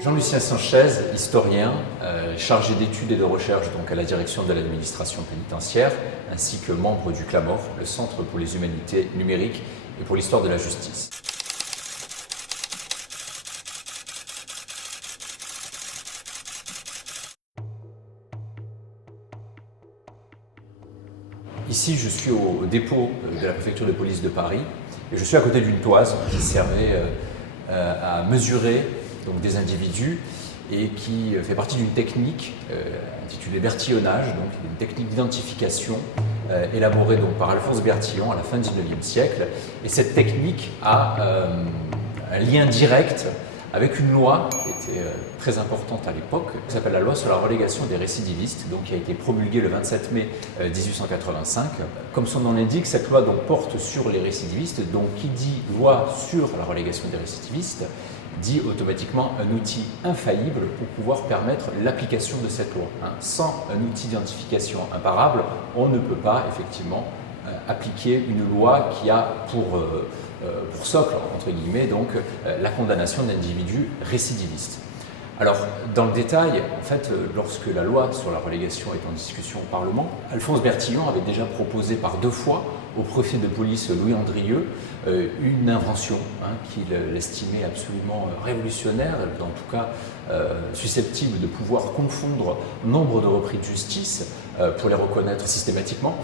Jean-Lucien Sanchez, historien, chargé d'études et de recherche donc à la direction de l'administration pénitentiaire, ainsi que membre du CLAMOR, le Centre pour les humanités numériques et pour l'histoire de la justice. Ici, je suis au dépôt de la préfecture de police de Paris et je suis à côté d'une toise qui servait à mesurer donc, des individus et qui fait partie d'une technique intitulée Bertillonnage, donc une technique d'identification élaborée donc, par Alphonse Bertillon à la fin du XIXe siècle. Et cette technique a un lien direct avec une loi qui était très importante à l'époque, qui s'appelle la loi sur la relégation des récidivistes, donc qui a été promulguée le 27 mai 1885. Comme son nom l'indique, cette loi donc, porte sur les récidivistes, donc qui dit loi sur la relégation des récidivistes, dit automatiquement un outil infaillible pour pouvoir permettre l'application de cette loi. Sans un outil d'identification imparable, on ne peut pas effectivement appliquer une loi qui a pour socle, entre guillemets, donc la condamnation d'individus récidivistes. Alors, dans le détail, en fait, lorsque la loi sur la relégation est en discussion au Parlement, Alphonse Bertillon avait déjà proposé par 2 fois au préfet de police Louis Andrieux une invention qu'il estimait absolument révolutionnaire, en tout cas susceptible de pouvoir confondre nombre de repris de justice pour les reconnaître systématiquement.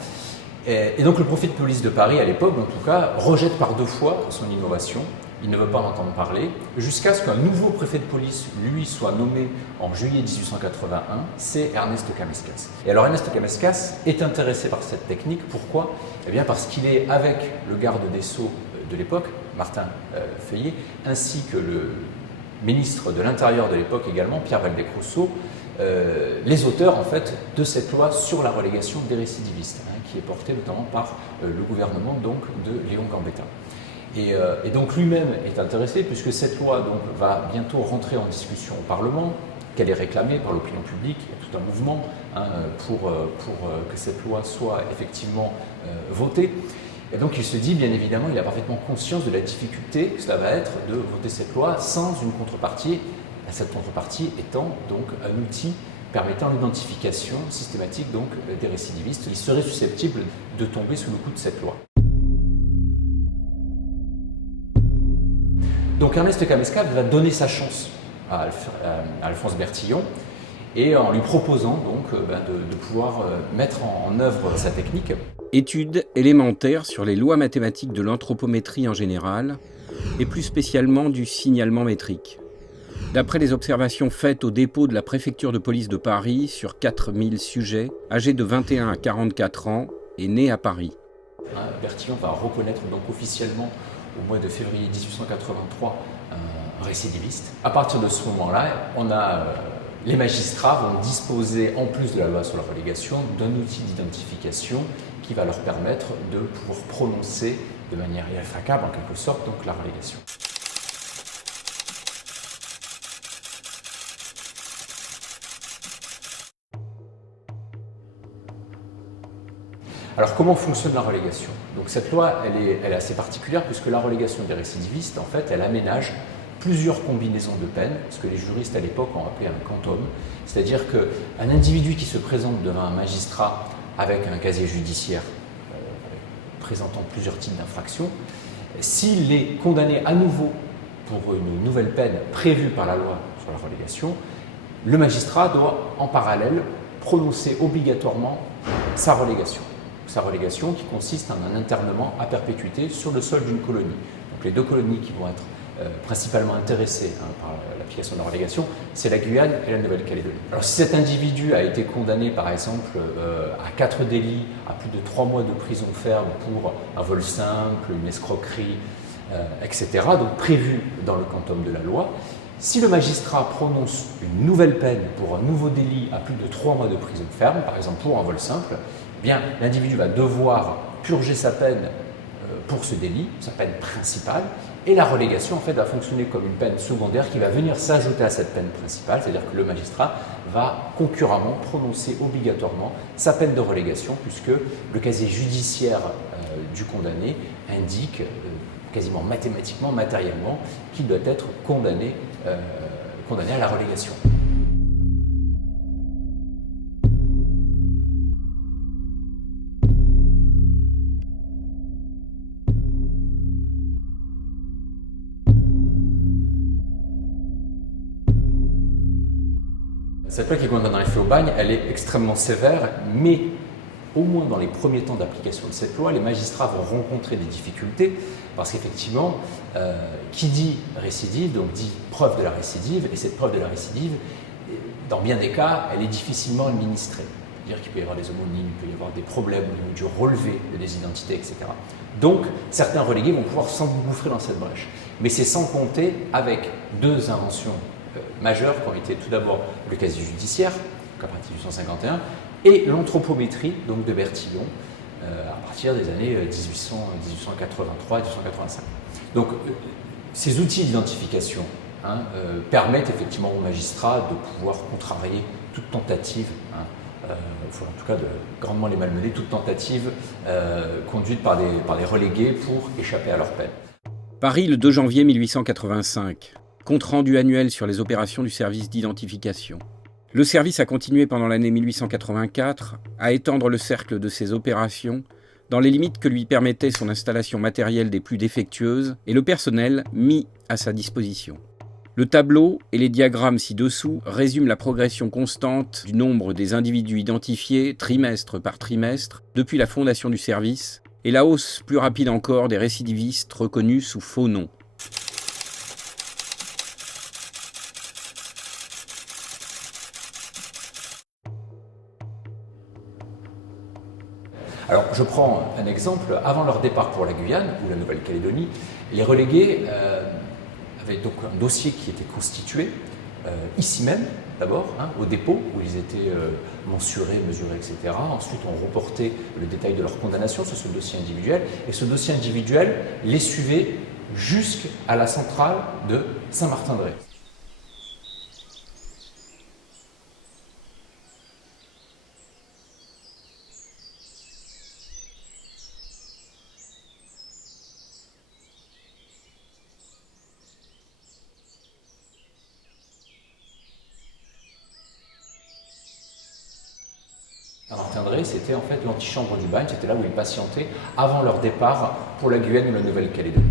Et donc le préfet de police de Paris, à l'époque, en tout cas, rejette par 2 fois son innovation. Il ne veut pas en entendre parler, jusqu'à ce qu'un nouveau préfet de police, lui, soit nommé en juillet 1881, c'est Ernest Camescas. Et alors Ernest Camescas est intéressé par cette technique, pourquoi ? Eh bien parce qu'il est avec le garde des Sceaux de l'époque, Martin Feuillet, ainsi que le ministre de l'Intérieur de l'époque également, Pierre Valdec-Rousseau, les auteurs en fait de cette loi sur la relégation des récidivistes, qui est portée notamment par le gouvernement donc, de Léon Gambetta. Et donc lui-même est intéressé puisque cette loi donc, va bientôt rentrer en discussion au Parlement, qu'elle est réclamée par l'opinion publique, il y a tout un mouvement pour que cette loi soit effectivement votée. Et donc il se dit, bien évidemment, il a parfaitement conscience de la difficulté que cela va être de voter cette loi sans une contrepartie, cette contrepartie étant donc un outil permettant l'identification systématique donc, des récidivistes qui seraient susceptibles de tomber sous le coup de cette loi. Donc Ernest Camescas va donner sa chance à Alphonse Bertillon et en lui proposant donc de pouvoir mettre en œuvre sa technique. Études élémentaires sur les lois mathématiques de l'anthropométrie en général et plus spécialement du signalement métrique. D'après les observations faites au dépôt de la préfecture de police de Paris sur 4000 sujets âgés de 21 à 44 ans et nés à Paris. Bertillon va reconnaître donc officiellement au mois de février 1883 un récidiviste. À partir de ce moment-là, les magistrats vont disposer, en plus de la loi sur la relégation, d'un outil d'identification qui va leur permettre de pouvoir prononcer de manière irréfragable, en quelque sorte, donc la relégation. Alors comment fonctionne la relégation ? Donc cette loi, elle est assez particulière puisque la relégation des récidivistes, en fait, elle aménage plusieurs combinaisons de peines, ce que les juristes à l'époque ont appelé un quantum, c'est-à-dire qu'un individu qui se présente devant un magistrat avec un casier judiciaire présentant plusieurs types d'infractions, s'il est condamné à nouveau pour une nouvelle peine prévue par la loi sur la relégation, le magistrat doit en parallèle prononcer obligatoirement sa relégation. Sa relégation qui consiste en un internement à perpétuité sur le sol d'une colonie. Donc les 2 colonies qui vont être principalement intéressées par l'application de la relégation, c'est la Guyane et la Nouvelle-Calédonie. Alors si cet individu a été condamné par exemple à 4 délits, à plus de 3 mois de prison ferme pour un vol simple, une escroquerie, etc., donc prévu dans le quantum de la loi, si le magistrat prononce une nouvelle peine pour un nouveau délit à plus de 3 mois de prison ferme, par exemple pour un vol simple, eh bien l'individu va devoir purger sa peine pour ce délit, sa peine principale, et la relégation en fait va fonctionner comme une peine secondaire qui va venir s'ajouter à cette peine principale, c'est-à-dire que le magistrat va concurremment prononcer obligatoirement sa peine de relégation puisque le casier judiciaire du condamné indique quasiment mathématiquement, matériellement, qu'il doit être condamné condamnés à la relégation. Cette loi qui condamne les faits au bagne, elle est extrêmement sévère, mais au moins dans les premiers temps d'application de cette loi, les magistrats vont rencontrer des difficultés, parce qu'effectivement, qui dit récidive, donc dit preuve de la récidive, et cette preuve de la récidive, dans bien des cas, elle est difficilement administrée. C'est-à-dire qu'il peut y avoir des homonymes, il peut y avoir des problèmes au niveau du relevé des identités, etc. Donc, certains relégués vont pouvoir s'engouffrer dans cette brèche. Mais c'est sans compter avec deux inventions majeures qui ont été tout d'abord le casier judiciaire, à partir de 1851, et l'anthropométrie donc de Bertillon à partir des années 1883-1885. Donc ces outils d'identification permettent effectivement aux magistrats de pouvoir contrarier toute tentative, en tout cas de grandement les malmener, toute tentative conduite par des relégués pour échapper à leur peine. Paris, le 2 janvier 1885. Compte-rendu annuel sur les opérations du service d'identification. Le service a continué pendant l'année 1884 à étendre le cercle de ses opérations dans les limites que lui permettait son installation matérielle des plus défectueuses et le personnel mis à sa disposition. Le tableau et les diagrammes ci-dessous résument la progression constante du nombre des individus identifiés trimestre par trimestre depuis la fondation du service et la hausse plus rapide encore des récidivistes reconnus sous faux noms. Alors, je prends un exemple. Avant leur départ pour la Guyane ou la Nouvelle-Calédonie, les relégués avaient donc un dossier qui était constitué ici même, d'abord, au dépôt, où ils étaient mensurés, mesurés, etc. Ensuite, on reportait le détail de leur condamnation sur ce dossier individuel. Et ce dossier individuel les suivait jusqu'à la centrale de Saint-Martin-de-Ré. Saint-Martin-de-Ré, c'était en fait l'antichambre du bagne, c'était là où ils patientaient avant leur départ pour la Guyane ou la Nouvelle-Calédonie.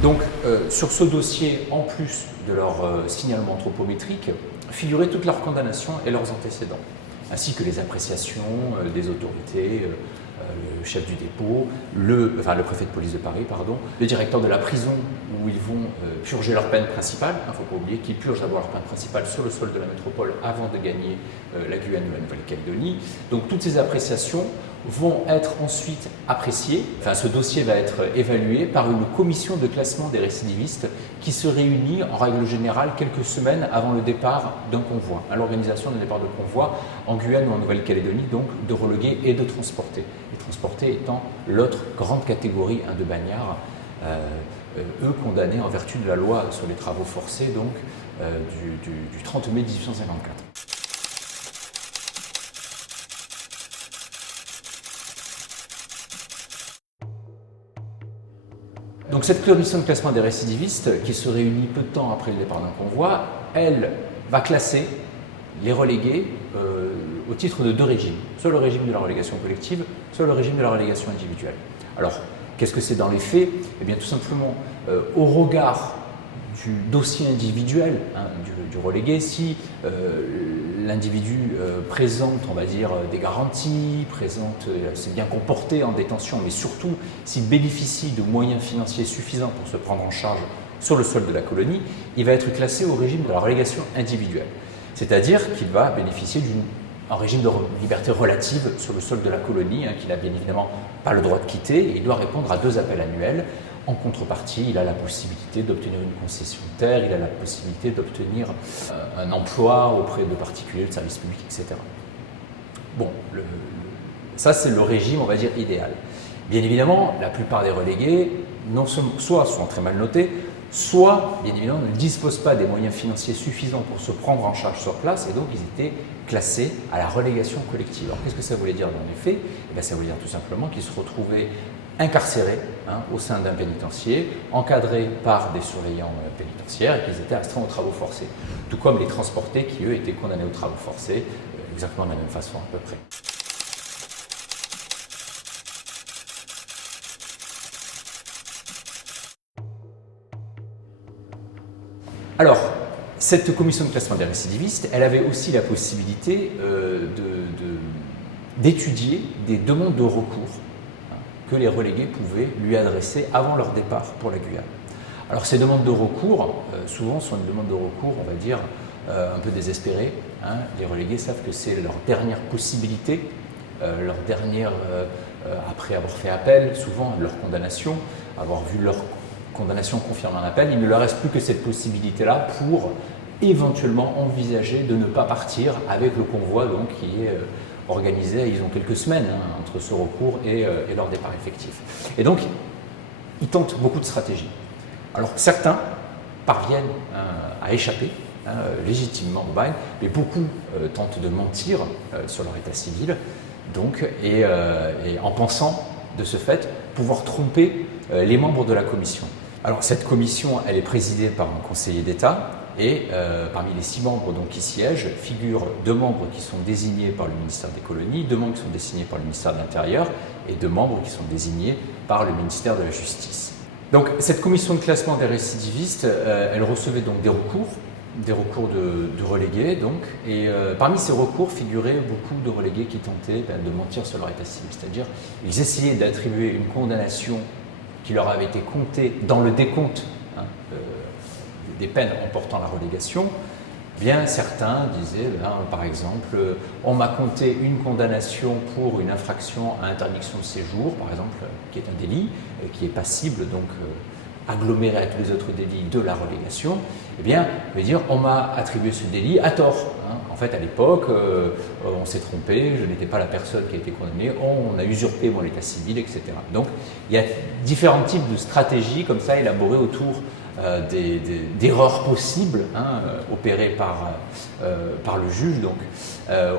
Donc, sur ce dossier, en plus de leur signalement anthropométrique, figuraient toutes leurs condamnations et leurs antécédents, ainsi que les appréciations des autorités, le chef du dépôt, le préfet de police de Paris, le directeur de la prison où ils vont purger leur peine principale. Il ne faut pas oublier qu'ils purgent d'abord leur peine principale sur le sol de la métropole avant de gagner la Guyane ou la Nouvelle-Calédonie. Donc toutes ces appréciations vont être ensuite appréciées. Ce dossier va être évalué par une commission de classement des récidivistes qui se réunit en règle générale quelques semaines avant le départ d'un convoi, à l'organisation d'un départ de convoi en Guyane ou en Nouvelle-Calédonie, donc de reléguer et de transporter. Les transportés étant l'autre grande catégorie de bagnards, eux condamnés en vertu de la loi sur les travaux forcés donc, du 30 mai 1854. Donc cette commission de classement des récidivistes, qui se réunit peu de temps après le départ d'un convoi, elle va classer les relégués au titre de deux régimes, soit le régime de la relégation collective, soit le régime de la relégation individuelle. Alors, qu'est-ce que c'est dans les faits? Eh bien, tout simplement, au regard du dossier individuel du relégué, si l'individu présente, on va dire, des garanties, s'est bien comporté en détention, mais surtout s'il bénéficie de moyens financiers suffisants pour se prendre en charge sur le sol de la colonie, il va être classé au régime de la relégation individuelle. C'est-à-dire qu'il va bénéficier d'une en régime de liberté relative sur le sol de la colonie, qu'il n'a bien évidemment pas le droit de quitter, et il doit répondre à 2 appels annuels. En contrepartie, il a la possibilité d'obtenir une concession de terre, il a la possibilité d'obtenir un emploi auprès de particuliers, de services publics, etc. Bon, ça c'est le régime, on va dire, idéal. Bien évidemment, la plupart des relégués, soit sont très mal notés, soit, bien évidemment, ne disposent pas des moyens financiers suffisants pour se prendre en charge sur place, et donc ils étaient classés à la relégation collective. Alors qu'est-ce que ça voulait dire dans les faits? Ça voulait dire tout simplement qu'ils se retrouvaient incarcérés au sein d'un pénitencier, encadrés par des surveillants pénitentiaires, et qu'ils étaient astreints aux travaux forcés. Tout comme les transportés qui, eux, étaient condamnés aux travaux forcés, exactement de la même façon à peu près. Alors, cette commission de classement des récidivistes, elle avait aussi la possibilité d'étudier des demandes de recours que les relégués pouvaient lui adresser avant leur départ pour la Guyane. Alors ces demandes de recours, souvent sont une demande de recours, on va dire, un peu désespérée. Les relégués savent que c'est leur dernière possibilité, leur dernière, après avoir fait appel, souvent de leur condamnation, avoir vu leur condamnation confirmée en appel, il ne leur reste plus que cette possibilité-là pour éventuellement envisager de ne pas partir avec le convoi donc, qui est organisé, ils ont quelques semaines entre ce recours et leur départ effectif. Et donc, ils tentent beaucoup de stratégies. Alors, certains parviennent à échapper légitimement au bagne, mais beaucoup tentent de mentir sur leur état civil, donc, et en pensant, de ce fait, pouvoir tromper les membres de la commission. Alors, cette commission, elle est présidée par un conseiller d'État, et parmi les 6 membres donc, qui siègent, figurent 2 membres qui sont désignés par le ministère des Colonies, 2 membres qui sont désignés par le ministère de l'Intérieur et 2 membres qui sont désignés par le ministère de la Justice. Donc cette commission de classement des récidivistes, elle recevait donc des recours de relégués, donc, et parmi ces recours figuraient beaucoup de relégués qui tentaient de mentir sur leur état civil, c'est-à-dire ils essayaient d'attribuer une condamnation qui leur avait été comptée dans le décompte des peines emportant la relégation. Bien certains disaient, par exemple, on m'a compté une condamnation pour une infraction à interdiction de séjour, par exemple, qui est un délit, qui est passible, donc aggloméré à tous les autres délits de la relégation. Eh bien, je veux dire, on m'a attribué ce délit à tort. En fait, à l'époque, on s'est trompé, je n'étais pas la personne qui a été condamnée, on a usurpé mon état civil, etc. Donc, il y a différents types de stratégies comme ça élaborées autour d'erreurs possibles opérées par le juge donc,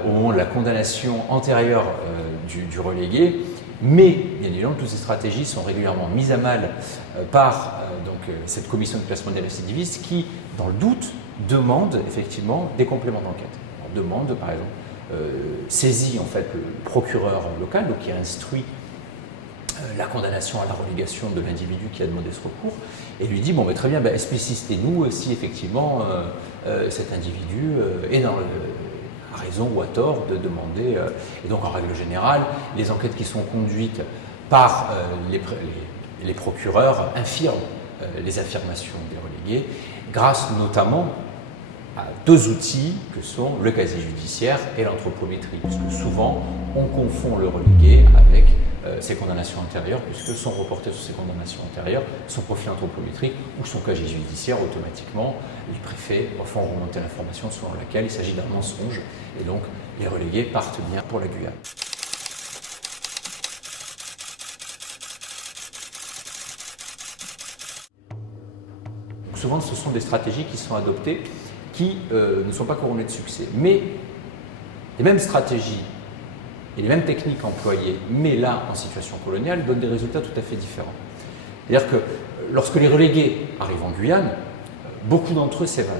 au moment de la condamnation antérieure du relégué. Mais, bien évidemment, toutes ces stratégies sont régulièrement mises à mal par cette commission de classement des récidivistes qui, dans le doute, demande effectivement des compléments d'enquête. On demande, par exemple, saisit en fait le procureur local, donc qui instruit la condamnation à la relégation de l'individu qui a demandé ce recours, et lui dit, bon, très bien, explicitez-nous si effectivement cet individu est dans à raison ou à tort de demander. Et donc, en règle générale, les enquêtes qui sont conduites par les procureurs infirment les affirmations des relégués, grâce notamment à 2 outils que sont le casier judiciaire et l'anthropométrie, puisque souvent on confond le relégué avec ses condamnations antérieures, puisque sont reportées sur ses condamnations antérieures son profil anthropométrique ou son casier judiciaire. Automatiquement, les préfets font remonter l'information selon laquelle il s'agit d'un mensonge, et donc les relégués partent bien pour la Guyane. Donc souvent, ce sont des stratégies qui sont adoptées qui ne sont pas couronnées de succès. Mais les mêmes stratégies et les mêmes techniques employées, mais là, en situation coloniale, donnent des résultats tout à fait différents. C'est-à-dire que lorsque les relégués arrivent en Guyane, beaucoup d'entre eux s'évadent.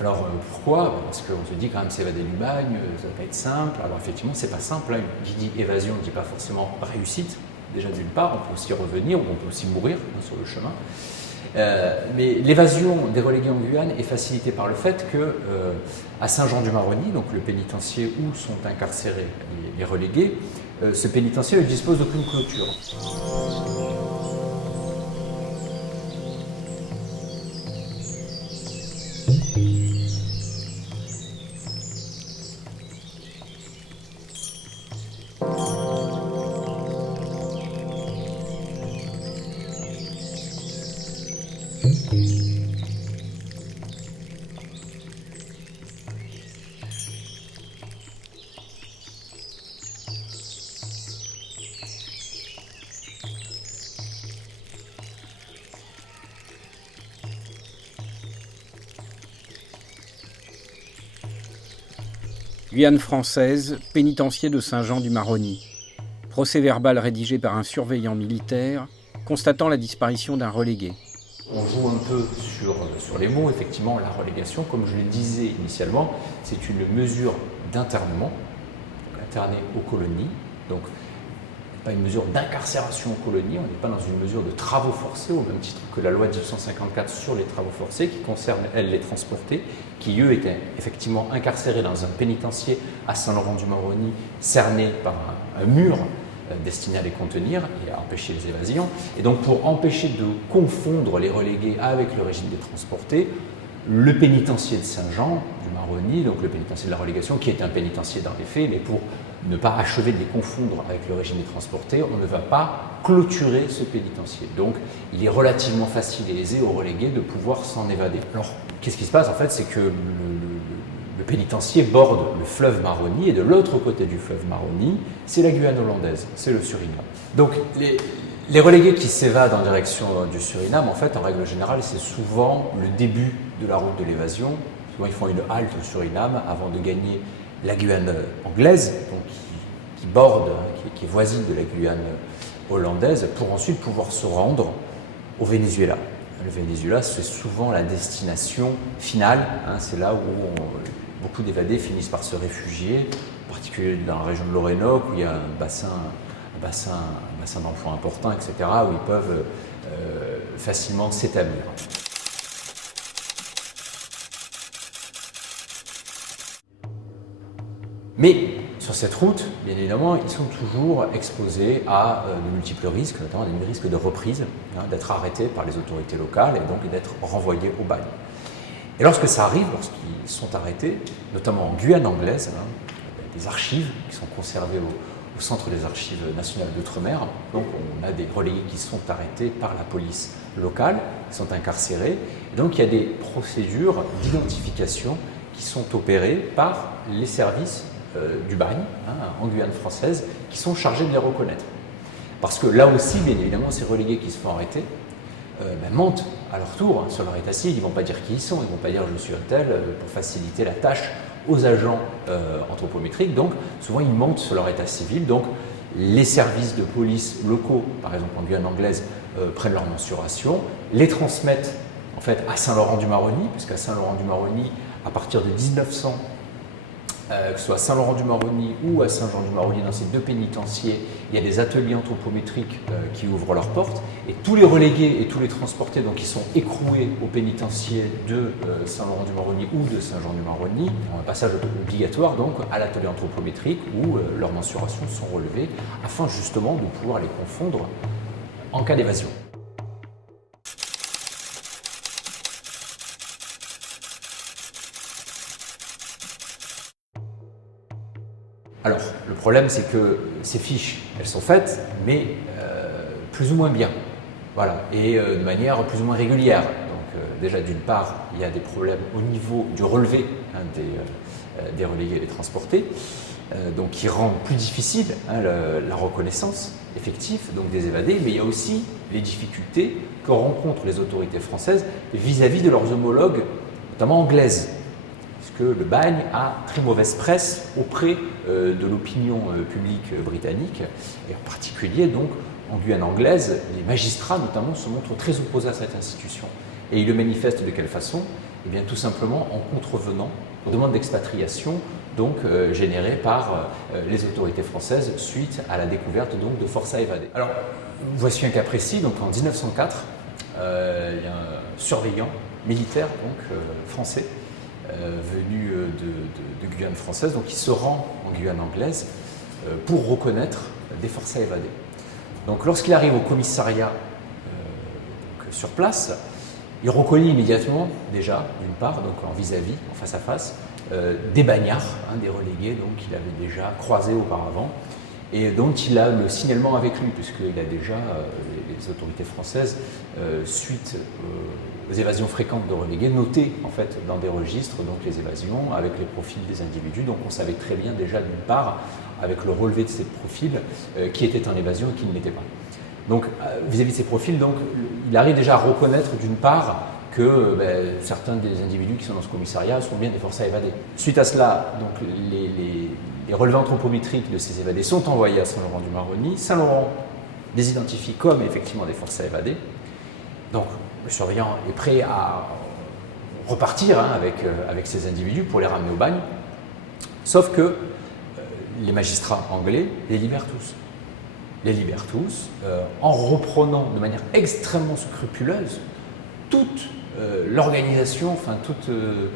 Alors pourquoi? Parce qu'on se dit quand même s'évader du bagne, ça ne va pas être simple. Alors effectivement, c'est pas simple. Qui dit évasion ne dit pas forcément réussite. Déjà d'une part, on peut aussi revenir ou on peut aussi mourir sur le chemin. Mais l'évasion des relégués en Guyane est facilitée par le fait que à Saint-Jean-du-Maroni, donc le pénitencier où sont incarcérés les relégués, ce pénitencier ne dispose d'aucune clôture. Guyane française, pénitencier de Saint-Jean-du-Maroni. Procès verbal rédigé par un surveillant militaire constatant la disparition d'un relégué. On joue un peu sur les mots, effectivement, la relégation, comme je le disais initialement, c'est une mesure d'internement, interné aux colonies, donc pas une mesure d'incarcération aux colonies, on n'est pas dans une mesure de travaux forcés, au même titre que la loi de 1854 sur les travaux forcés, qui concerne, elle, les transportés, qui, eux, étaient effectivement incarcérés dans un pénitencier à Saint-Laurent-du-Maroni, cerné par un mur destiné à les contenir et à empêcher les évasions. Et donc, pour empêcher de confondre les relégués avec le régime des transportés, le pénitencier de Saint-Jean-du-Maroni, donc le pénitencier de la relégation, qui est un pénitencier dans les faits, mais pour ne pas achever de les confondre avec le régime des transportés, on ne va pas clôturer ce pénitencier. Donc, il est relativement facile et aisé aux relégués de pouvoir s'en évader. Alors, qu'est-ce qui se passe en fait? C'est que le pénitencier borde le fleuve Maroni, et de l'autre côté du fleuve Maroni, c'est la Guyane hollandaise, c'est le Suriname. Donc, les relégués qui s'évadent en direction du Suriname, en fait, en règle générale, c'est souvent le début de la route de l'évasion. Souvent, ils font une halte au Suriname avant de gagner la Guyane anglaise, donc qui borde, qui est voisine de la Guyane hollandaise, pour ensuite pouvoir se rendre au Venezuela. Le Venezuela, c'est souvent la destination finale, c'est là où beaucoup d'évadés finissent par se réfugier, en particulier dans la région de l'Orénoque, où il y a un bassin d'emploi important, etc., où ils peuvent facilement s'établir. Mais sur cette route, bien évidemment, ils sont toujours exposés à de multiples risques, notamment des risques de reprise, d'être arrêtés par les autorités locales et donc d'être renvoyés au bagne. Et lorsque ça arrive, lorsqu'ils sont arrêtés, notamment en Guyane anglaise, il y a des archives qui sont conservées au Centre des archives nationales d'outre-mer. Donc on a des relégués qui sont arrêtés par la police locale, qui sont incarcérés. Et donc il y a des procédures d'identification qui sont opérées par les services du bagne, en Guyane française, qui sont chargés de les reconnaître. Parce que là aussi, bien évidemment, ces relégués qui se font arrêter mentent à leur tour sur leur état civil. Ils ne vont pas dire qui ils sont, ils ne vont pas dire je suis un tel, pour faciliter la tâche aux agents anthropométriques. Donc souvent ils mentent sur leur état civil. Donc les services de police locaux, par exemple en Guyane anglaise, prennent leur mensuration, les transmettent en fait à Saint-Laurent-du-Maroni, puisqu'à Saint-Laurent-du-Maroni, à partir de 1900, que ce soit à Saint-Laurent-du-Maroni ou à Saint-Jean-du-Maroni, dans ces deux pénitenciers, il y a des ateliers anthropométriques qui ouvrent leurs portes, et tous les relégués et tous les transportés donc, qui sont écroués au pénitencier de Saint-Laurent-du-Maroni ou de Saint-Jean-du-Maroni ont un passage obligatoire donc, à l'atelier anthropométrique où leurs mensurations sont relevées afin justement de pouvoir les confondre en cas d'évasion. Alors, le problème, c'est que ces fiches, elles sont faites, mais plus ou moins bien, voilà, et de manière plus ou moins régulière. Donc, déjà, d'une part, il y a des problèmes au niveau du relevé des relégués et des transportés, donc qui rendent plus difficile la reconnaissance effective donc des évadés, mais il y a aussi les difficultés que rencontrent les autorités françaises vis-à-vis de leurs homologues, notamment anglaises. Que le bagne a très mauvaise presse auprès de l'opinion publique britannique, et en particulier donc en Guyane anglaise, les magistrats notamment se montrent très opposés à cette institution. Et ils le manifestent de quelle façon? Eh bien tout simplement en contrevenant aux demandes d'expatriation donc générées par les autorités françaises suite à la découverte donc de forces à évader. Alors voici un cas précis, donc en 1904, il y a un surveillant militaire donc français venu de Guyane française, donc il se rend en Guyane anglaise pour reconnaître des forces à évader. Donc lorsqu'il arrive au commissariat sur place, il reconnaît immédiatement déjà, d'une part, donc en vis-à-vis, en face à face, des bagnards, des relégués donc qu'il avait déjà croisés auparavant et dont il a le signalement avec lui, puisqu'il a déjà, les autorités françaises, suite aux évasions fréquentes de relégués, noté en fait dans des registres donc les évasions avec les profils des individus. Donc on savait très bien déjà d'une part, avec le relevé de ces profils, qui étaient en évasion et qui ne l'étaient pas. Donc vis-à-vis de ces profils, donc, il arrive déjà à reconnaître d'une part que certains des individus qui sont dans ce commissariat sont bien des forçats évadés. Suite à cela, donc, les relevés anthropométriques de ces évadés sont envoyés à Saint-Laurent-du-Maroni. Saint-Laurent les identifie comme effectivement des forçats évadés. Donc le surveillant est prêt à repartir avec ces individus pour les ramener au bagne. Sauf que les magistrats anglais les libèrent tous. En reprenant de manière extrêmement scrupuleuse toute l'organisation,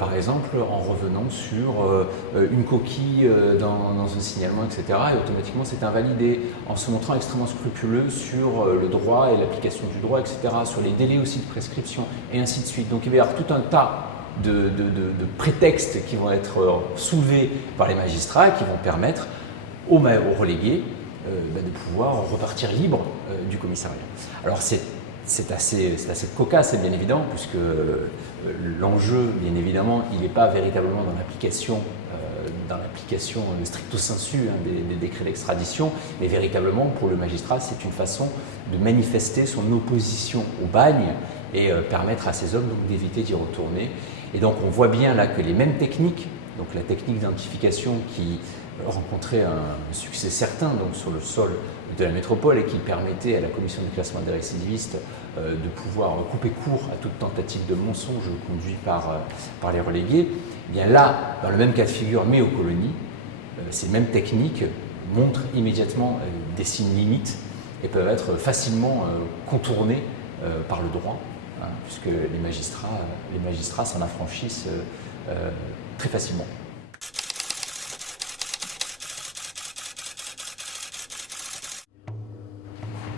par exemple en revenant sur une coquille dans un signalement, etc. Et automatiquement c'est invalidé, en se montrant extrêmement scrupuleux sur le droit et l'application du droit, etc., sur les délais aussi de prescription, et ainsi de suite. Donc il va y avoir tout un tas de prétextes qui vont être soulevés par les magistrats et qui vont permettre aux relégués de pouvoir repartir libre du commissariat. Alors c'est assez cocasse, bien évident, puisque l'enjeu, bien évidemment, il n'est pas véritablement dans l'application stricto sensu des décrets d'extradition, mais véritablement pour le magistrat, c'est une façon de manifester son opposition au bagne et permettre à ces hommes d'éviter d'y retourner. Et donc on voit bien là que les mêmes techniques, donc la technique d'identification qui rencontrait un succès certain donc sur le sol de la métropole et qui permettait à la commission de classement des récidivistes de pouvoir couper court à toute tentative de mensonge conduit par les relégués, eh bien là, dans le même cas de figure mais aux colonies, ces mêmes techniques montrent immédiatement des signes limites et peuvent être facilement contournées par le droit, puisque les magistrats s'en affranchissent très facilement.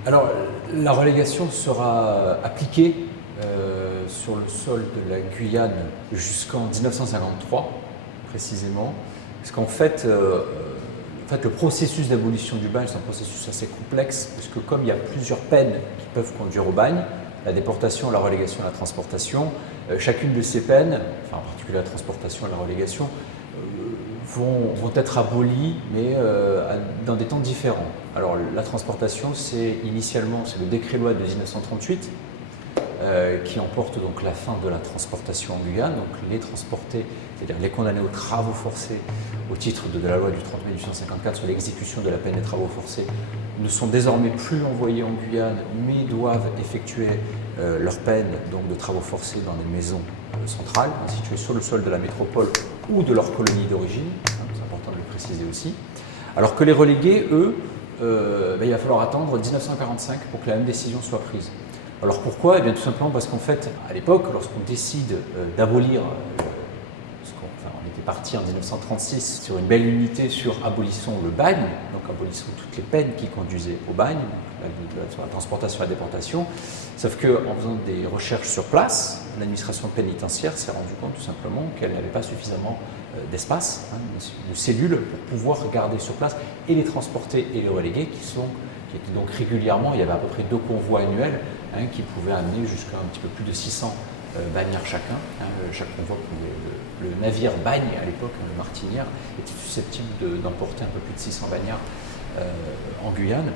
Alors, la relégation sera appliquée sur le sol de la Guyane jusqu'en 1953, précisément, parce qu'en fait, le processus d'abolition du bagne, c'est un processus assez complexe, parce que comme il y a plusieurs peines qui peuvent conduire au bagne, la déportation, la relégation, la transportation, chacune de ces peines, en particulier la transportation et la relégation, vont être abolies, mais dans des temps différents. Alors la transportation, c'est le décret-loi de 1938 qui emporte donc la fin de la transportation en Guyane. Donc les transportés, c'est-à-dire les condamnés aux travaux forcés au titre de la loi du 30 mai 1854 sur l'exécution de la peine des travaux forcés, ne sont désormais plus envoyés en Guyane, mais doivent effectuer leur peine donc, de travaux forcés dans des maisons centrales, situées sur le sol de la métropole ou de leur colonie d'origine, c'est important de le préciser aussi. Alors que les relégués, eux, il va falloir attendre 1945 pour que la même décision soit prise. Alors pourquoi ? Eh bien tout simplement parce qu'en fait, à l'époque, lorsqu'on décide d'abolir, on était parti en 1936 sur une belle unité sur abolissons le bagne, donc abolissons toutes les peines qui conduisaient au bagne, sur la transportation et la déportation, sauf qu'en faisant des recherches sur place, l'administration pénitentiaire s'est rendue compte tout simplement qu'elle n'avait pas suffisamment d'espace, de cellules pour pouvoir garder sur place et les transporter et les relégués qui étaient donc régulièrement, il y avait à peu près 2 convois annuels qui pouvaient amener jusqu'à un petit peu plus de 600 bagnards chacun. Chaque convoi, le navire bagne à l'époque, le Martinière, était susceptible d'emporter un peu plus de 600 bagnards en Guyane.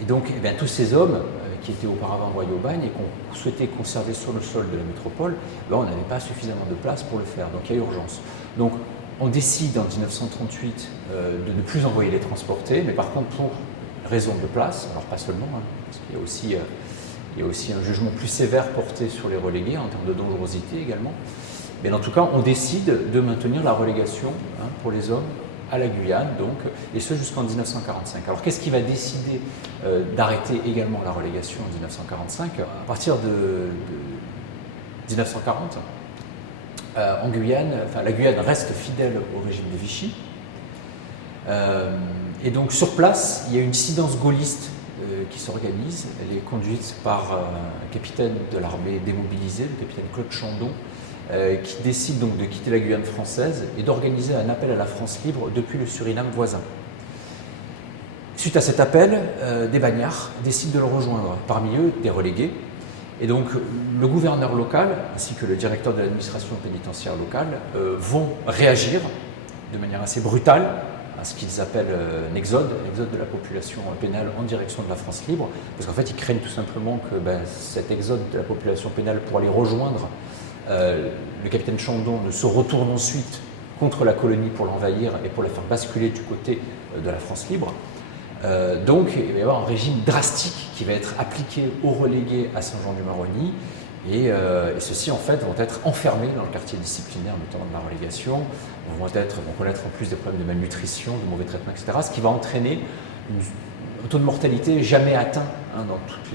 Et donc tous ces hommes qui étaient auparavant envoyés au bagne et qu'on souhaitait conserver sur le sol de la métropole, on n'avait pas suffisamment de place pour le faire, donc il y a urgence. Donc on décide en 1938 de ne plus envoyer les transportés, mais par contre pour raison de place, alors pas seulement, parce qu'il y a aussi un jugement plus sévère porté sur les relégués en termes de dangerosité également, mais en tout cas on décide de maintenir la relégation pour les hommes à la Guyane, donc, et ce jusqu'en 1945. Alors qu'est-ce qui va décider d'arrêter également la relégation en 1945 ? À partir de 1940, en Guyane, la Guyane reste fidèle au régime de Vichy, et donc sur place, il y a une dissidence gaulliste qui s'organise. Elle est conduite par un capitaine de l'armée démobilisée, le capitaine Claude Chandon, qui décide donc de quitter la Guyane française et d'organiser un appel à la France libre depuis le Suriname voisin. Suite à cet appel, des bagnards décident de le rejoindre, parmi eux des relégués. Et donc le gouverneur local ainsi que le directeur de l'administration pénitentiaire locale vont réagir de manière assez brutale à ce qu'ils appellent un exode de la population pénale en direction de la France libre, parce qu'en fait ils craignent tout simplement que cet exode de la population pénale pour aller rejoindre le capitaine Chandon ne se retourne ensuite contre la colonie pour l'envahir et pour la faire basculer du côté de la France libre. Donc il va y avoir un régime drastique qui va être appliqué aux relégués à Saint-Jean-du-Maroni, et ceux-ci en fait vont être enfermés dans le quartier disciplinaire notamment de la relégation, vont connaître en plus des problèmes de malnutrition, de mauvais traitements, etc. Ce qui va entraîner un taux de mortalité jamais atteint dans toute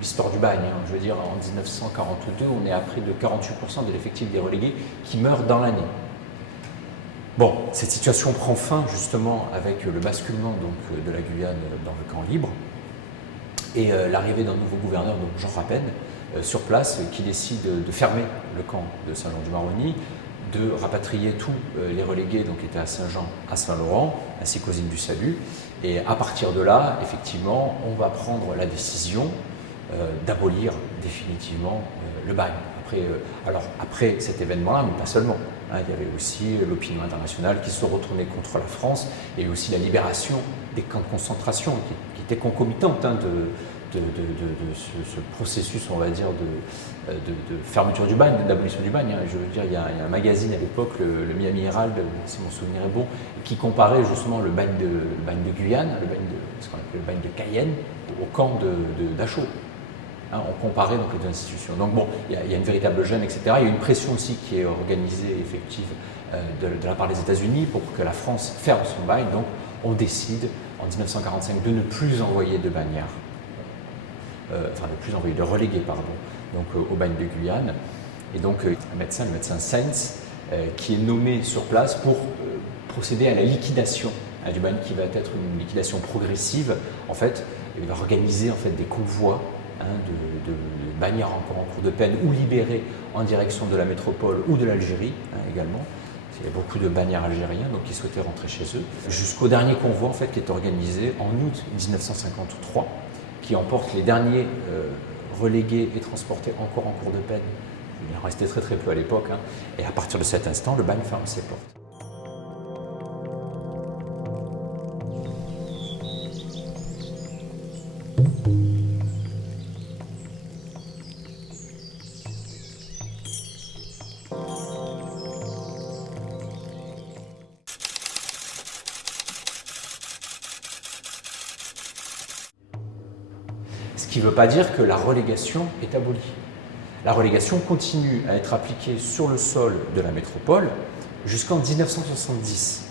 l'histoire du bagne. Je veux dire, en 1942, on est à près de 48% de l'effectif des relégués qui meurent dans l'année. Bon, cette situation prend fin justement avec le basculement donc, de la Guyane dans le camp libre et l'arrivée d'un nouveau gouverneur, donc Jean Rapenne, sur place, qui décide de fermer le camp de Saint-Jean-du-Maroni, de rapatrier tous les relégués donc, qui étaient à Saint-Jean, à Saint-Laurent, ainsi qu'aux îles du Salut. Et à partir de là, effectivement, on va prendre la décision d'abolir définitivement le bagne. Après cet événement-là, mais pas seulement. Il y avait aussi l'opinion internationale qui se retournait contre la France, et aussi la libération des camps de concentration qui était concomitante de ce processus, on va dire, de fermeture du bagne, d'abolition du bagne. Je veux dire, il y a un magazine à l'époque, le Miami Herald, si mon souvenir est bon, qui comparait justement le bagne de Guyane, ce qu'on appelle le bagne de Cayenne, au camp de Dachau. On comparait donc les deux institutions. Donc bon, il y a une véritable gêne, etc. Il y a une pression aussi qui est organisée, effective, de la part des États-Unis pour que la France ferme son bagne. Donc on décide en 1945 de ne plus envoyer de bagnards, de relégués, donc au bagne de Guyane. Et donc le médecin Sainz, qui est nommé sur place pour procéder à la liquidation du bagne, qui va être une liquidation progressive. En fait, il va organiser des convois de bagnards encore en cours de peine ou libérés en direction de la métropole ou de l'Algérie également. Il y a beaucoup de bagnards algériens donc, qui souhaitaient rentrer chez eux, jusqu'au dernier convoi qui est organisé en août 1953, qui emporte les derniers relégués et transportés encore en cours de peine. Il en restait très très peu à l'époque, et à partir de cet instant, le bagne ferme ses portes. Ce qui ne veut pas dire que la relégation est abolie. La relégation continue à être appliquée sur le sol de la métropole jusqu'en 1970.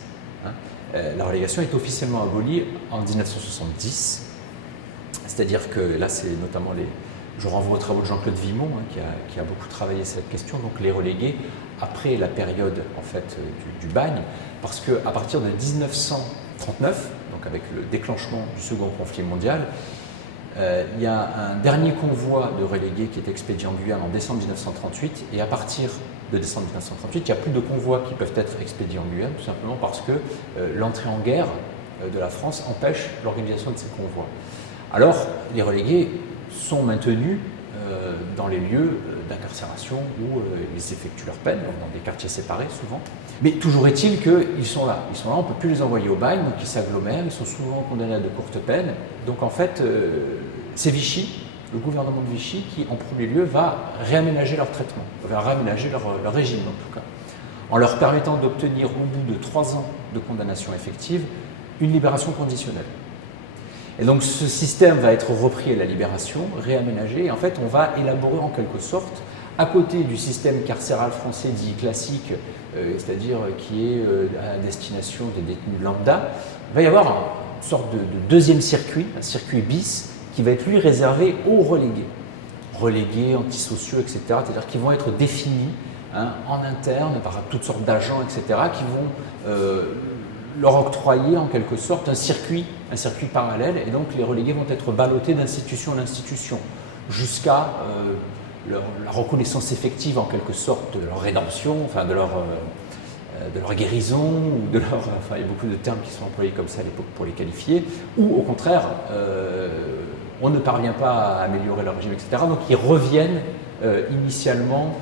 La relégation est officiellement abolie en 1970, c'est-à-dire que là, c'est notamment je renvoie aux travaux de Jean-Claude Vimont qui a beaucoup travaillé cette question, donc les relégués après la période du bagne, parce qu'à partir de 1939, donc avec le déclenchement du second conflit mondial, il y a un dernier convoi de relégués qui est expédié en Guyane en décembre 1938, et à partir de décembre 1938, il n'y a plus de convois qui peuvent être expédiés en Guyane, tout simplement parce que l'entrée en guerre de la France empêche l'organisation de ces convois. Alors, les relégués sont maintenus dans les lieux d'incarcération où ils effectuent leur peine, dans des quartiers séparés souvent. Mais toujours est-il qu'ils sont là. Ils sont là, on ne peut plus les envoyer au bagne, donc ils s'agglomèrent, ils sont souvent condamnés à de courtes peines. Donc en fait, c'est Vichy, le gouvernement de Vichy, qui en premier lieu va réaménager leur traitement, va réaménager leur régime en tout cas, en leur permettant d'obtenir au bout de 3 ans de condamnation effective, une libération conditionnelle. Et donc ce système va être repris à la libération, réaménagé, et en fait on va élaborer en quelque sorte, à côté du système carcéral français dit classique, c'est-à-dire qui est à destination des détenus lambda, il va y avoir une sorte de deuxième circuit, un circuit bis, qui va être lui réservé aux relégués, antisociaux, etc., c'est-à-dire qui vont être définis en interne par toutes sortes d'agents, etc., qui vont leur octroyer en quelque sorte un circuit parallèle, et donc les relégués vont être ballottés d'institution en institution jusqu'à la reconnaissance effective en quelque sorte de leur rédemption, de leur guérison, ou il y a beaucoup de termes qui sont employés comme ça à l'époque pour les qualifier, ou au contraire, on ne parvient pas à améliorer leur régime, etc. Donc ils reviennent initialement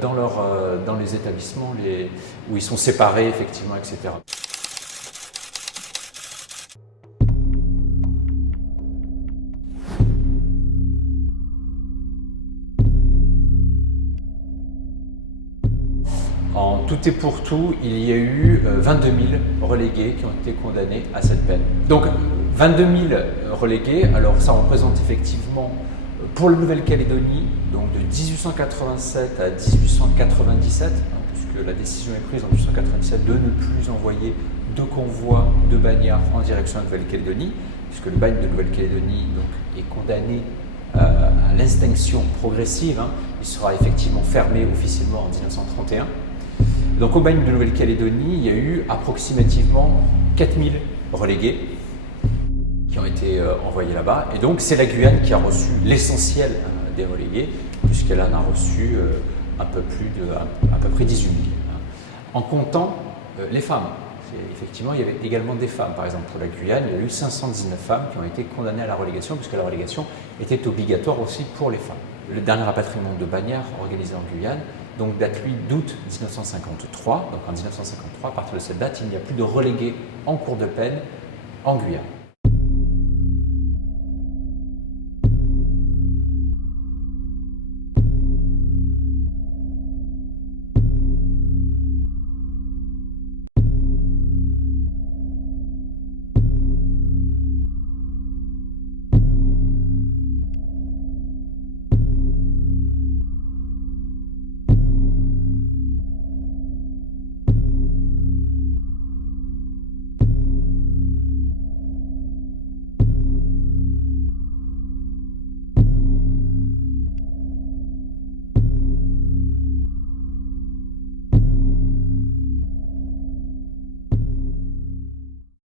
dans les établissements où ils sont séparés, effectivement, etc. En tout et pour tout, il y a eu 22 000 relégués qui ont été condamnés à cette peine. Donc 22 000 relégués, alors ça représente effectivement pour la Nouvelle-Calédonie, donc de 1887 à 1897, puisque la décision est prise en 1897 de ne plus envoyer de convois de bagnards en direction de Nouvelle-Calédonie, puisque le bagne de Nouvelle-Calédonie est condamné à l'extinction progressive. Il sera effectivement fermé officiellement en 1931. Donc au bagne de Nouvelle-Calédonie, il y a eu approximativement 4000 relégués qui ont été envoyés là-bas. Et donc c'est la Guyane qui a reçu l'essentiel des relégués, puisqu'elle en a reçu à peu près 18 000. En comptant les femmes. Effectivement, il y avait également des femmes. Par exemple, pour la Guyane, il y a eu 519 femmes qui ont été condamnées à la relégation, puisque la relégation était obligatoire aussi pour les femmes. Le dernier rapatriement de bagnards organisé en Guyane date, lui, d'août 1953. Donc en 1953, à partir de cette date, il n'y a plus de relégués en cours de peine en Guyane.